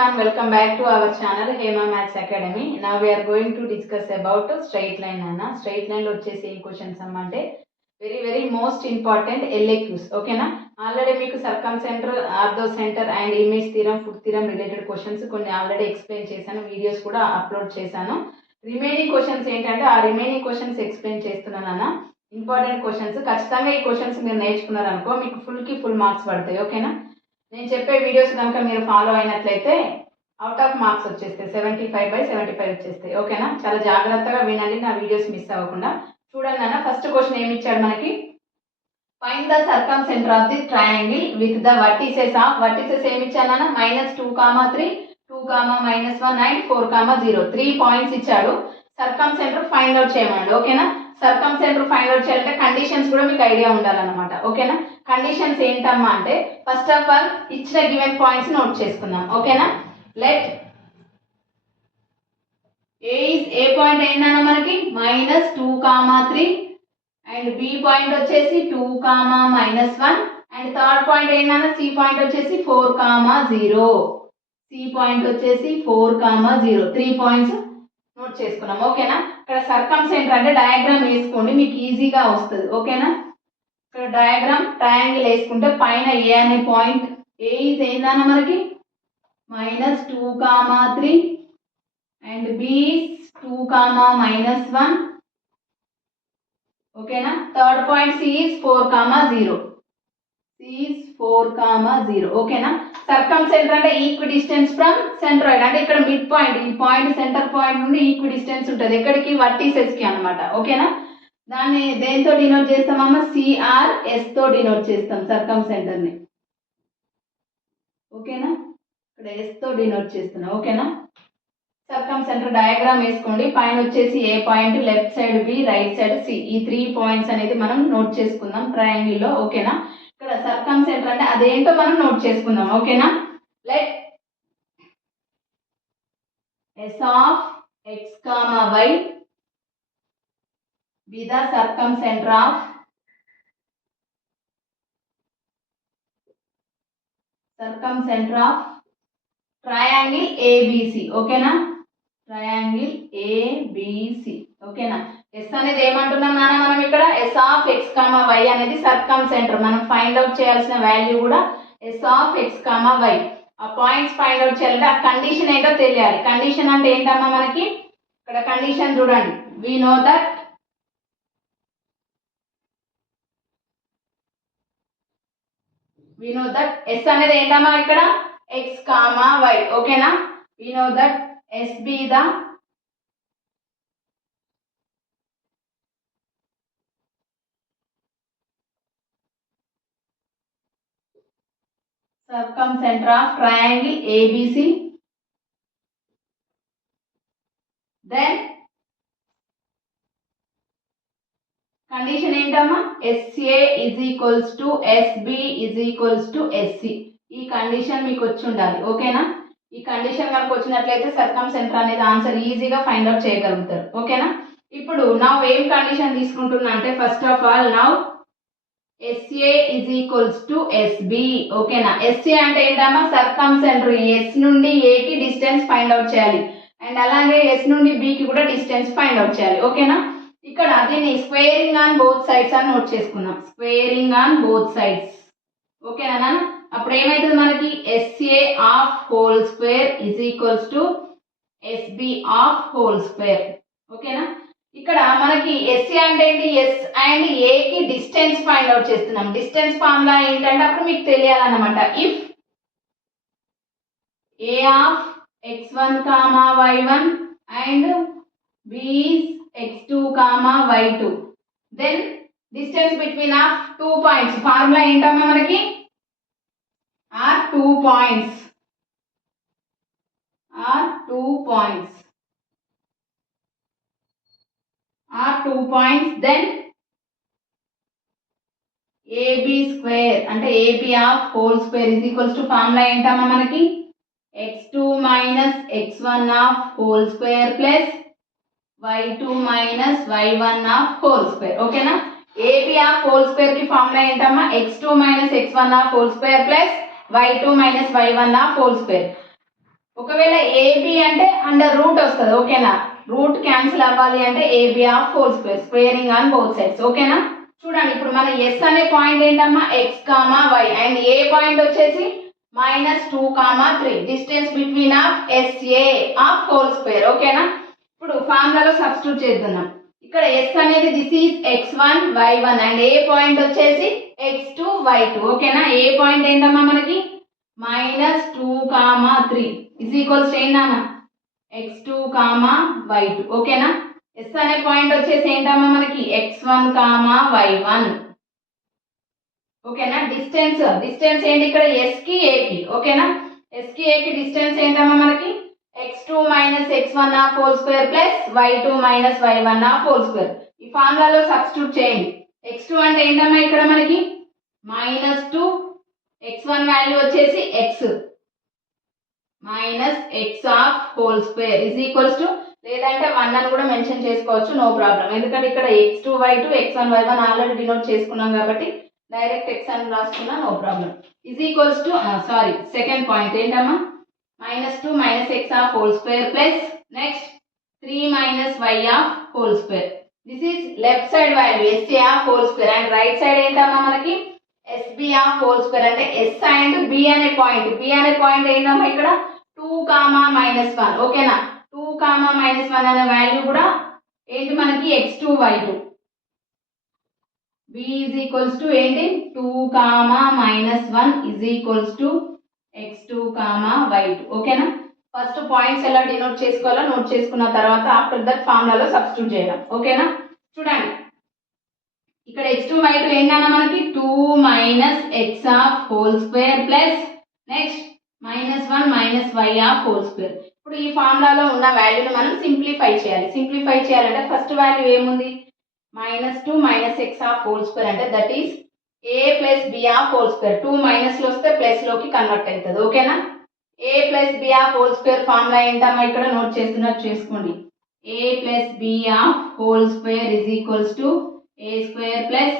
everyone, welcome back to our channel Hema Maths Academy. Now we are going to discuss about straight line Anna. Straight line lo vachesi em questions ammante very most important LAQs. Okay na? Already meeku circumcenter, orthocenter and image theorem, foot theorem related questions konni already explain chesanu, videos kuda upload chesanu. Remaining questions ఏంటంటే ఆ remaining questions explain చేస్తున్నాను అన్న. Important questions, ఖచ్చితంగా ఈ questions మీరు నేర్చుకున్నారు అనుకో మీకు ఫుల్ మార్క్స్ పడతాయి. ఓకేనా? నేను చెప్పే వీడియోస్ కనుక మీరు ఫాలో అయినట్లయితే అవుట్ ఆఫ్ మార్క్స్ వచ్చేస్తాయి, 75/75 వచ్చేస్తాయి. ఓకేనా? చాలా జాగ్రత్తగా వినండి, నా వీడియోస్ మిస్ అవ్వకుండా చూడండి అన్న. ఫస్ట్ క్వశ్చన్ ఏమి ఇచ్చాడు మనకి, find the circumcentre of the triangle with the vertices of, vertices ఏమి ఇచ్చానన్న, -2, 3, 2, -1 అండ్ 4, 0. 3 పాయింట్స్ ఇచ్చాడు. సర్కంసెంటర్ ఫైండ్ అవుట్ చేయమన్నాడు. ఓకేనా? సర్కంసెంటర్ ఫైండ్ అవుట్ చేయాలంటే కండిషన్స్ కూడా మీకు ఐడియా ఉండాలన్నమాట. ఓకేనా? కండిషన్స్ ఏంటమ్మా అంటే, ఫస్ట్ ఆఫ్ ఆల్ ఇచ్చిన గివెన్ పాయింట్స్ నోట్ చేసుకుందాం. ఓకేనా? లెట్ ఏ పాయింట్ ఏంటన్నా మనకి -2, 3 అండ్ బి పాయింట్ వచ్చేసి 2, -1 అండ్ థర్డ్ పాయింట్ ఏంటన్నా సి పాయింట్ వచ్చేసి 4, 0. సి పాయింట్ వచ్చేసి 4, 0. 3 పాయింట్స్ నోట్ చేసుకున్నాం. ఓకేనా? ఇక్కడ సర్కంసెంటర్ అంటే డయాగ్రామ్ వేసుకోండి, మీకు ఈజీగా వస్తుంది. ఓకేనా? ఇక్కడ డయాగ్రామ్ ట్రయాంగిల్ వేసుకుంటే పైన ఏ అనే పాయింట్, ఏ ఈజ్ ఏందన్న మనకి -2, 3 అండ్ బి 2, -1. ఓకేనా? Third point C is 4, 0. C is 4, 0. ఓకేనా? సర్కంసెంటర్ అంటే ఈక్వి డిస్టెన్స్ ఫ్రమ్ సెంట్రాయిడ్, అంటే ఇక్కడ మిడ్ పాయింట్, ఈ పాయింట్ సెంటర్ పాయింట్ నుండి ఈక్వి డిస్టెన్స్ ఉంటుంది ఎక్కడికి, వర్టిసెస్ కి అనమాట. ఓకేనా? దాన్ని దేంతో డినోట్ చేస్తామమ్మా, CRS తో డినోట్ చేస్తాం సర్కంసెంటర్ ని. ఓకేనా? ఇక్కడ S తో డినోట్ చేస్తున్నాం. ఓకేనా? సర్కంసెంటర్ డయాగ్రామ్ వేసుకోండి. పైన వచ్చేసి A point, left side B, right side C, ఈ 3 పాయింట్స్ అనేది మనం నోట్ చేసుకుందాం ట్రయాంగిల్ లో. ఓకేనా? ఇక్కడ సర్కంసెంటర్ అంటే అదేంటో మనం నోట్ చేసుకుందాం. ఓకేనా? Let S of x, y be the circumcenter of triangle ABC. ఓకేనా? Triangle ABC. ఓకేనా? ఎస్ అనేది ఏమంటున్నాం నాన్న మనం ఇక్కడ, S of x, y అనేది సర్కంసెంటర్. మనం ఫైండ్ అవుట్ చేయాల్సిన వాల్యూ కూడా S of x, y. ఆ పాయింట్స్ ఫైండ్ అవుట్ చేయాలంటే ఆ కండిషన్ ఏంటో తెలియాలి. కండిషన్ అంటే ఏంటమ్మా మనకి, ఇక్కడ కండిషన్ చూడండి, we know that S అనేది ఏంటమ్మా ఇక్కడ x, y. ఓకేనా? we know that S be the circumcenter of triangle ABC. Then condition ఏంటమ్మా, SA is equals to SB is equals to SC. ఈ కండిషన్ మీకు వచ్చి ఉండాలి. ఓకేనా? ఈ కండిషన్ మనకు వచ్చినట్లయితే సర్కంసెంటర్ అనేది ఆన్సర్ ఈజీగా ఫైండ్ అవుట్ చేయగలుగుతారు. ఓకేనా? ఇప్పుడు నా ఏం కండిషన్ తీసుకుంటున్నా అంటే, first of all now SA is equals to SB. ఓకేనా? SA అంటే ఏంటమ్మా, సర్కంసెంటర్ S నుండి A కి డిస్టెన్స్ ఫైండ్ అవుట్ చేయాలి అండ్ అలాగే S నుండి B కి కూడా డిస్టెన్స్ ఫైండ్ అవుట్ చేయాలి. ఓకేనా? ఇక్కడ దీన్ని స్క్వేరింగ్ ఆన్ బోత్ సైడ్స్ అని నోట్ చేసుకున్నాం. Squaring on both sides. ఓకేనా? అప్పుడు ఏమైతుంది మనకి, SA of whole square is equals to SB of whole square. ఓకేనా? ఇక్కడ మనకి SA అంటే ఏంటి, S అండ్ A కి డిస్టెన్స్ ఫైండ్ అవుట్ చేస్తున్నాం. డిస్టెన్స్ ఫార్ములా ఏంటంటే అప్పుడు మీకు తెలియాలన్నమాట, if A of x1, y1 and B is x2, y2, then distance between of 2 points. Formula ఏంటమ్మా మనకి, are 2 points. Then AB square అంటే AB of whole square is equals to, formula ఏంటమ్మా మనకి, x2 - x1 of whole square plus y2 - y1 of whole square. ఓకేనా? AB of whole square కి formula ఏంటమ్మా, x2 - x1 of whole square plus y2 - y1 of whole square. ఒకవేళ AB అంటే under root వస్తుంది, ఓకేనా. Root cancel అవ్వాలి అంటే AB of whole square, squaring on both sides, ఓకేనా. చూడండి ఇప్పుడు మన ఎస్ అనే పాయింట్ ఏంటమ్మా, x comma y, and A point వచ్చేసి -2, 3, distance between of SA of whole square, ఓకేనా. ఇప్పుడు ఫార్ములాలో సబ్స్టిట్యూట్ చేద్దాం. ఇక్కడ ఎస్ అనేది this is x1 y1 and A point వచ్చేసి x2 y2, ఓకేనా. ఏ పాయింట్ ఏంటమ్మా మనకి -2, 3 ఇజ్ ఈక్వల్స్ ఏంటన్నా x2, y2, ఓకేనా. ఎస్ అనే పాయింట్ వచ్చేసి ఏంటమ్మా మనకి x1, y1, ఓకేనా. డిస్టెన్స్ ఏంటి ఇక్కడ ఎస్ కి ఏ కి, ఓకేనా. ఎస్ కి ఏ కి డిస్టెన్స్ ఏంటమ్మా మనకి x2 - x1 of whole square plus y2 - y1 of whole square. ఈ ఫార్ములాలో సబ్స్టిట్యూట్ చేయండి. x2 అంటే ఏంటమ్మా ఇక్కడ మనకి -2, x1 వాల్యూ వచ్చేసి x -x of whole square is equals to, లేదంటే 1 అని కూడా మెన్షన్ చేసుకోవచ్చు, నో ప్రాబ్లం. ఎందుకంటే ఇక్కడ x2 y2 x1 y1 already denote చేసుకున్నాం కాబట్టి డైరెక్ట్ x అని రాసుకున్నా, no problem. Is equals to second point ఏంటమ్మా -2 - x of whole square plus next 3 - y of whole square. This is left side value SA of whole square and right side ఏంటమ్మా మనకి SB of whole square. అంటే S and B అనే point ఏంటమ్మా ఇక్కడ 2, -1, ఓకేనా. 2, -1 అనే value కూడా ఏంటి మనకి x2 y2. b is equals to ఏంటి 2, -1 is equals to x2, y2, ఓకేనా. ఫస్ట్ పాయింట్స్ ఎలా డినోట్ చేసుకోవాలో నోట్ చేసుకున్న తర్వాత ఆఫ్టర్ దట్ ఫార్ములాలో సబ్స్టిట్యూట్ చేయడం, ఓకేనా. చూడండి ఇక్కడ x2 y2 ఏంటన్నా మనకి 2 - x of whole square plus next -1 - y of whole square. ఇప్పుడు ఈ ఫార్ములాలో ఉన్న వాల్యూని మనం సింప్లిఫై చేయాలంటే ఫస్ట్ వాల్యూ ఏముంది -2 - x ఆఫ్ హోల్ స్క్వేర్ అంటే that is a plus b of whole square. 2 minus లో వస్తే ప్లస్ లోకి కన్వర్ట్ అవుతుంది, ఓకేనా. a plus b of whole square formula ఏంటమ్మా ఇక్కడ నోట్ చేస్తున్నట్టు చేసుకోండి. a plus b of whole square is equals to a square plus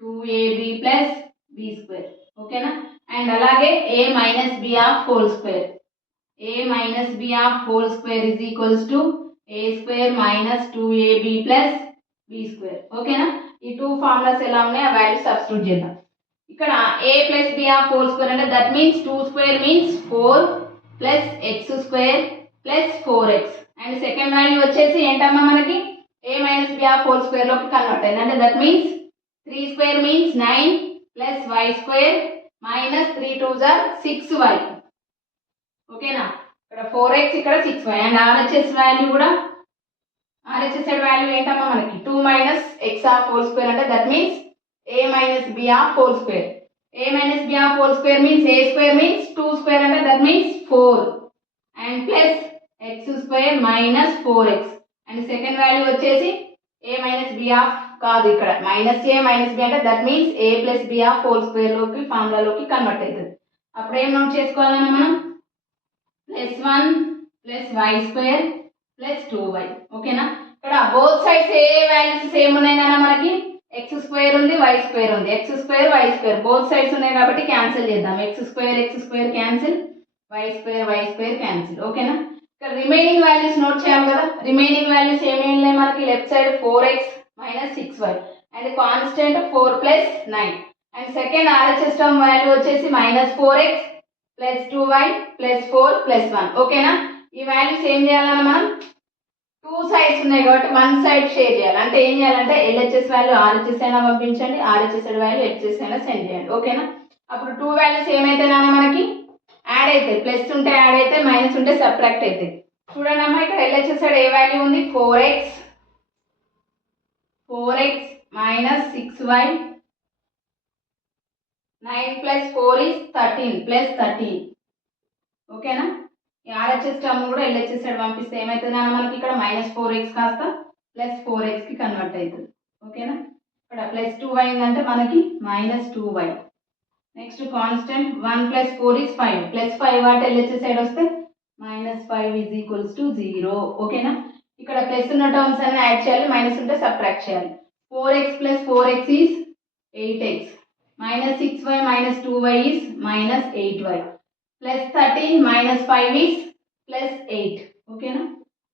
2ab plus b square, ఓకేనా. అండ్ అలాగే a minus b of whole square, a minus b of whole square is equals to a square minus 2ab plus b square, ఓకేనా. ఈ two formulas ఎలా ఉన్నాయి ఆ value substitute చేద్దాం. ఇక్కడ a plus b of whole square అంటే that means 2 square means 4 plus x square plus 4x and second value వచ్చేసి ఏంటమ్మా మనకి a minus b of whole square లోకి కన్వర్ట్ అయింది అంటే that means 3 square means 9 plus y square minus 3 2s are 6y, ఓకేనా. ఇక్కడ 4x ఇక్కడ 6y and RHS value కూడా RHS వాల్యూ ఏంటమ్మా మనకి 2 - x ఆఫ్ హోల్ స్క్వేర్ అంటే that means a minus b of whole square. a minus b of whole square means a square means 2 square అంటే that means 4 and plus x square minus 4x and second value వచ్చేసి a minus b of కాదు ఇక్కడ minus a minus b అంటే that means a plus b of whole square లోకి ఫార్ములాలోకి convert అవుతుంది. అప్పుడు ఏం నోట్ చేసుకోవాలన్నా మనం +1 plus y square plus 2y, ఓకేనా. ఇక్కడ బోత్ సైడ్స్ ఏ వాల్యూస్ సేమ్ ఉన్నాయన్నా మనకి x స్క్వేర్ ఉంది y స్క్వేర్ ఉంది, x square y square both sides ఉన్నాయి కాబట్టి క్యాన్సిల్ చేద్దాం. x square cancel, y square cancel, ఓకేనా. ఇక్కడ రిమైనింగ్ వాల్యూస్ నోట్ చేయాలి కదా. రిమైనింగ్ వాల్యూస్ ఏమేమి ఉన్నాయి మనకి left side 4x minus 6y and constant 4 plus 9 and second RHS term value వచ్చేసి -4x plus 2y plus 4 plus 1, ఓకేనా. ఈ వాల్యూస్ ఏం చేయాలన్నా మనం టూ సైడ్స్ ఉన్నాయి కాబట్టి వన్ సైడ్ షేర్ చేయాలి. అంటే ఏం చేయాలంటే LHS వాల్యూ RHS అయినా పంపించండి, RHS వాల్యూ HHS అయినా సెండ్ చేయండి, ఓకేనా. అప్పుడు టూ వాల్యూస్ ఏమైతేనా మనకి యాడ్ అవుతాయి, ప్లస్ ఉంటే యాడ్ అయితే మైనస్ ఉంటే సబ్ట్రాక్ట్ అవుతాయి. చూడండి అమ్మా ఇక్కడ LHS సైడ్ ఏ వాల్యూ ఉంది 4x minus 6y 9 plus 4 is 13 plus 13, ఓకేనా. ఈ RHS టర్మ్ కూడా LHS సైడ్ పంపిస్తే ఏమవుతుంది మనకి ఇక్కడ -4x కాస్త +4x కి కన్వర్ట్ అవుతుంది, ఓకేనా. ఇక్కడ +2y ఉందంటే మనకి -2y next constant 1 plus 4 is 5 plus 5 వాటి LHS సైడ్ వస్తే -5 ఈజ్ ఈక్వల్స్ టు 0, ఓకేనా. ఇక్కడ ప్లస్ ఉన్న టర్మ్స్ అన్ని యాడ్ చేయాలి, మైనస్ ఉంటే సబ్ట్రాక్ట్ చేయాలి. 4x plus 4x is 8x -6y - 2y is -8y plus 13 minus 5 is plus 8 ఓకేనా,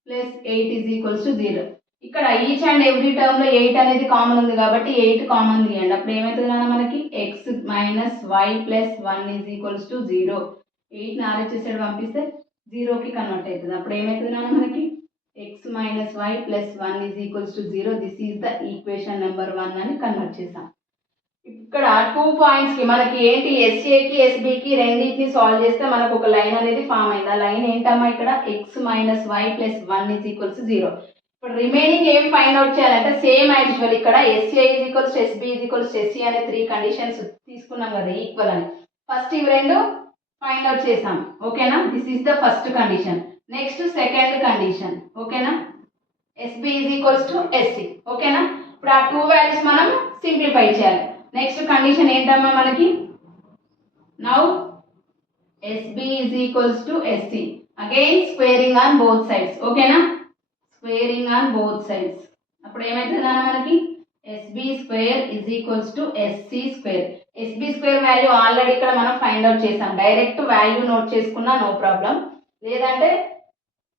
ప్లస్ 8 ఈజ్ ఈక్వల్స్ టు 0. ఇక్కడ ఈచ్ అండ్ ఎవ్రీ టర్మ్ లో 8 అనేది కామన్ ఉంది కాబట్టి 8 కామన్ తీయండి. అప్పుడు ఏమవుతుంది నాన్న మనకి x minus y plus 1 is equals to 0. 8 ని RHS సైడ్ పంపిస్తే 0కి కన్వర్ట్ అవుతుంది. అప్పుడు ఏమవుతుంది నాన్న మనకి x minus y plus 1 is equals to 0. This is the equation number 1 అని కన్వర్ట్ చేసాం. ఇక్కడ 2 పాయింట్స్ కి మనకి ఏంటి ఎస్ఏకి ఎస్బికి రెండింటిని సాల్వ్ చేస్తే మనకు ఒక లైన్ అనేది ఫామ్ అయింది. ఆ లైన్ ఏంటమ్మా ఇక్కడ x minus y plus 1 is equals 0. ఇప్పుడు రిమైనింగ్ ఏం ఫైండ్ అవుట్ చేయాలంటే సేమ్ యాజ్ యూజువల్ ఇక్కడ SA is equals SB is equals SC అనే 3 కండిషన్స్ తీసుకున్నాం కదా ఈక్వల్ అని. ఫస్ట్ ఇవి రెండు ఫైండ్ అవుట్ చేసాం ఓకేనా. This is the first condition. Next second condition ఓకేనా, SB is equals to SC ఓకేనా. ఇప్పుడు ఆ 2 వాల్యూస్ మనం సింప్లిఫై చేయాలి. నెక్స్ట్ కండిషన్ ఏంటమ్మా మనకి now SB is equals to SC, again squaring on both sides ఓకేనా, స్క్వేరింగ్ ఆన్ బోత్ సైడ్స్. అప్పుడు ఏమవుతుంది మనకి SB square is equals to SC square. SB square value already ఇక్కడ మనం ఫైండ్ అవుట్ చేసాం, డైరెక్ట్ వాల్యూ నోట్ చేసుకున్నా no problem, లేదంటే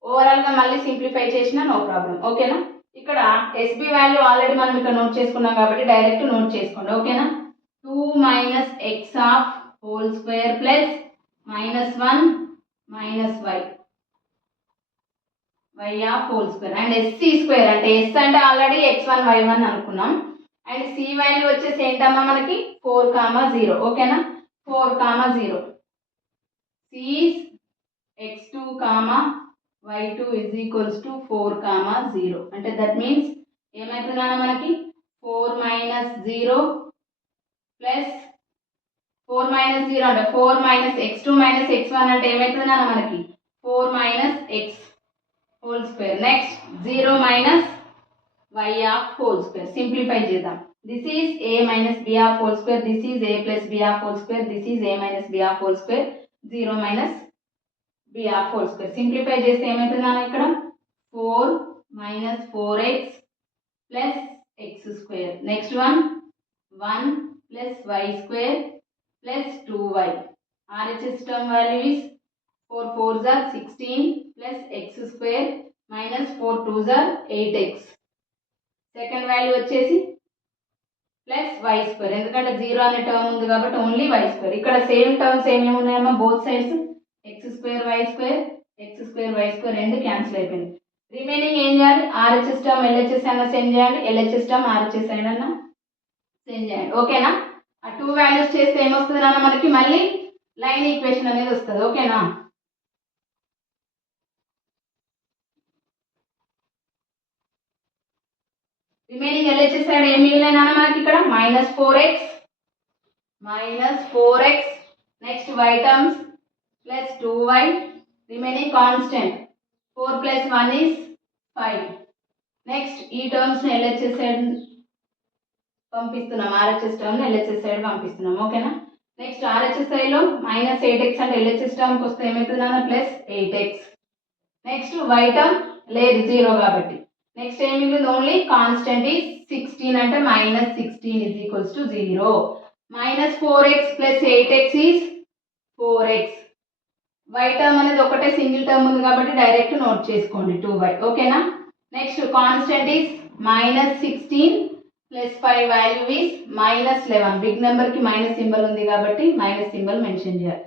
overall గా మళ్ళీ సింప్లిఫై చేసినా నో ప్రాబ్లం ఓకేనా. ఇక్కడ ఎస్బి వాల్యూ ఆల్రెడీ మనం ఇక్కడ నోట్ చేసుకున్నాం కాబట్టి డైరెక్ట్ నోట్ చేసుకోండి ఓకేనా. 2 minus x of whole square plus minus 1 minus y of whole square and SC square అంటే ఎస్ అంటే ఆల్రెడీ x1 y1 అనుకున్నాం. అండ్ సి వాల్యూ వచ్చేసి ఏంటమ్మా మనకి 4,0 ఓకేనా, 4,0. C x2, y2 is equals to 4,0 అంటే దట్ మీన్స్ ఏమవుతుందా మనకి 4 మైనస్ 0 ప్లస్ 4 మైనస్ 0 అంటే 4 మైనస్ x2 మైనస్ x1 అంటే ఏమవుతుందా మనకి 4 minus x whole square. Next 0 minus y of whole square. Simplify చేద్దాం. This is a minus b of whole square, this is a plus b of whole square, this is a minus b of whole square, 0 minus b of whole square. Simplify చేస్తే ఏమవుతుందా ఇక్కడ 4 minus 4x plus x square. Next one 1 plus y square plus 2y. RHS term value is 4 4s are 16 plus x square minus 4 2s are 8x. Second value వచ్చేసి plus y square, ఎందుకంటే 0 అనే term ఉంది కాబట్టి only y square. ఇక్కడ same terms ఏమేమి ఉన్నాయమ్మా both sides x square y square, x square y square రెండు cancel అయిపోయింది. రిమైనింగ్ ఏం చేయాలి RHS టర్మ్ LHS అయినా సెండ్ చేయండి, LHS టర్మ్ RHS అయినా సెండ్ చేయండి ఓకేనా. ఆ 2 వాల్యూస్ చేస్తే ఏమొస్తుంది నాన్న మనకి మళ్ళీ లైన్ ఈక్వేషన్ అనేది వస్తుంది ఓకేనా. రిమైనింగ్ LHS సైడ్ ఏం మిగిలిన మనకి ఇక్కడ minus 4x next y terms plus 2y, remaining constant 4 plus 1 is 5. Next ఈ టర్మ్స్ ని LHS సైడ్ పంపిస్తున్నాం, RHS టర్మ్ ని LHS సైడ్ పంపిస్తున్నాం ఓకేనా. నెక్స్ట్ RHS సైడ్ లో మైనస్ 8x అంటే LHS టర్మ్ కి వస్తే ఏమవుతుందన్న plus 8x. Next y term లేదు 0 కాబట్టి. నెక్స్ట్ ఏం మిగిలింది ఓన్లీ కాన్స్టెంట్ ఈజ్ 16 అంటే minus 16 is equals to 0. Minus 4x plus 8x is 4x. y term అనేది ఒకటే సింగిల్ టర్మ్ ఉంది కాబట్టి డైరెక్ట్ నోట్ చేసుకోండి 2y ఓకేనా. Next constant is minus 16 plus 5 value is minus 11. Big number కి మైనస్ సింబల్ ఉంది కాబట్టి మైనస్ సింబల్ మెన్షన్ చేయాలి.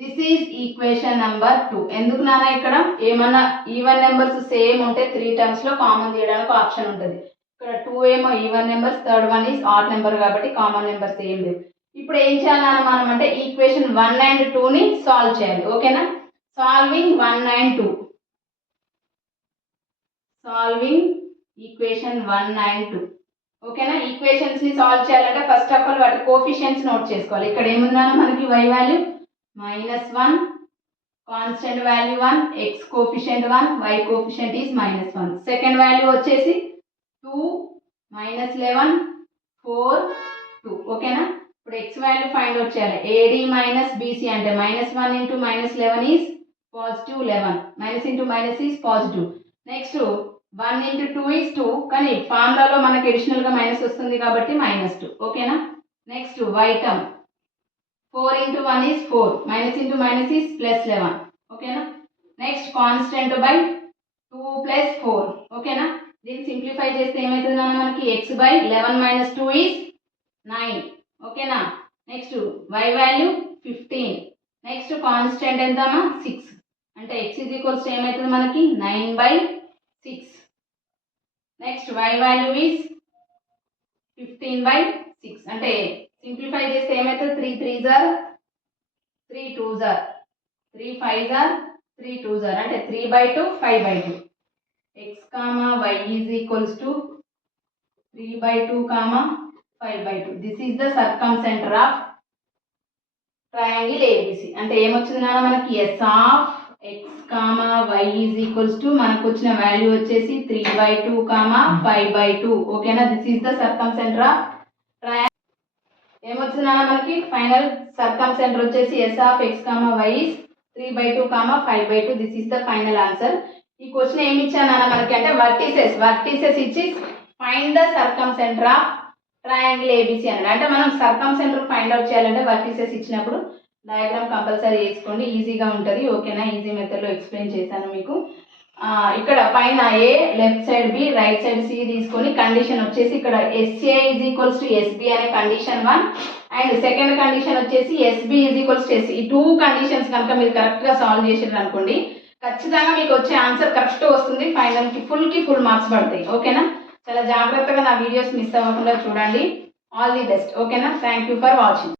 This is equation number 2. ఎందుకు నాన్న ఇక్కడ ఏమన్నా ఈవెన్ నెంబర్స్ సేమ్ ఉంటే 3 టర్మ్స్ లో కామన్ తీయడానికి ఆప్షన్ ఉంటుంది. ఇక్కడ 2 ఏమో even numbers, third one is odd number కాబట్టి కామన్ నెంబర్స్ ఏం లేవు. ఇప్పుడు ఏం చేయాలన్నా మనం అంటే ఈక్వేషన్ 1 and 2 ని సాల్వ్ చేయాలి ఓకేనా. Solving 1 and 2, solving equation 1 and 2 ఓకేనా. ఈక్వేషన్స్ ని సాల్వ్ చేయాలంటే ఫస్ట్ ఆఫ్ ఆల్ వాటి కోఫిషియెంట్స్ నోట్ చేసుకోవాలి. ఇక్కడ ఏముందన్నా మనకి y value -1, constant value 1, x coefficient 1, y coefficient is -1. Second value వచ్చేసి 2 -11 4 2 ఓకేనా. ఇప్పుడు x వాల్యూ ఫైండ్ అవుట్ చేయాలి. AD మైనస్ BC అంటే -1 into -11 is positive 11, minus into minus is positive. Next 1 into 2 is 2, కానీ ఫార్ములాలో మనకి అడిషనల్ గా మైనస్ వస్తుంది కాబట్టి -2 ఓకేనా. Next y term 4 into 1 is 4, minus into minus is plus 11 ఓకేనా. నెక్స్ట్ కాన్స్టెంట్ బై 2 ప్లస్ 4 ఓకేనా. దీన్ని సింప్లిఫై చేస్తే ఏమవుతుంది మనకి ఎక్స్ బై 11 మైనస్ 2 ఈజ్ 9 ఓకేనా. Next y value 15. Next constant ఎంతమా 6 అంటే x ఈజ్ ఈక్వల్స్ ఏమవుతుంది మనకి 9 by 6. Next y value is 15 by 6 అంటే సింప్లిఫై చేస్తే ఏమవుతుంది 3 3s are 3 2s are 3 5s are 3 2s are అంటే 3 by 2 5 by 2. x comma y is equals to 3 by 2 comma 5 by 2. This is the circumcentre of triangle ABC. అంటే ఏమొచ్చింది నాన్న మనకి S of X comma Y is equals to మనకు వచ్చిన value వచ్చేసి 3 by 2 comma 5 by 2 ఓకేనా. This is the circumcentre of triangle. ఏమొచ్చింది నాన్న మనకి ఫైనల్ సర్కంసెంటర్ వచ్చేసి S of X comma Y is 3 by 2 comma 5 by 2. This is the final answer. ఈ question ఏమి ఇచ్చాను నాన్న మనకి అంటే వర్టిసెస్ ఇచ్చి find the circumcentre of triangle ABC అన్నాడు. అంటే మనం సర్కంసెంటర్ ఫైండ్ అవుట్ చేయాలంటే వర్టిసెస్ ఇచ్చినప్పుడు డయాగ్రామ్ కంపల్సరీ వేసుకోండి, ఈజీగా ఉంటుంది ఓకేనా. ఈజీ మెథడ్లో ఎక్స్ప్లెయిన్ చేశాను మీకు. ఇక్కడ పైన A left side B right side C తీసుకొని కండిషన్ వచ్చేసి ఇక్కడ SA is equals to SB అనే కండిషన్ 1 అండ్ సెకండ్ కండిషన్ వచ్చేసి SB is equals to SC. ఈ 2 కండిషన్స్ కనుక మీరు కరెక్ట్గా సాల్వ్ చేసారు అనుకోండి ఖచ్చితంగా మీకు వచ్చే ఆన్సర్ కరెక్ట్ వస్తుంది. ఫైనల్కి ఫుల్ మార్క్స్ పడతాయి ఓకేనా. చాలా జాగ్రత్తగా నా వీడియోస్ మిస్ అవ్వకుండా చూడండి. ఆల్ ది బెస్ట్ ఓకేనా. Thank you for watching.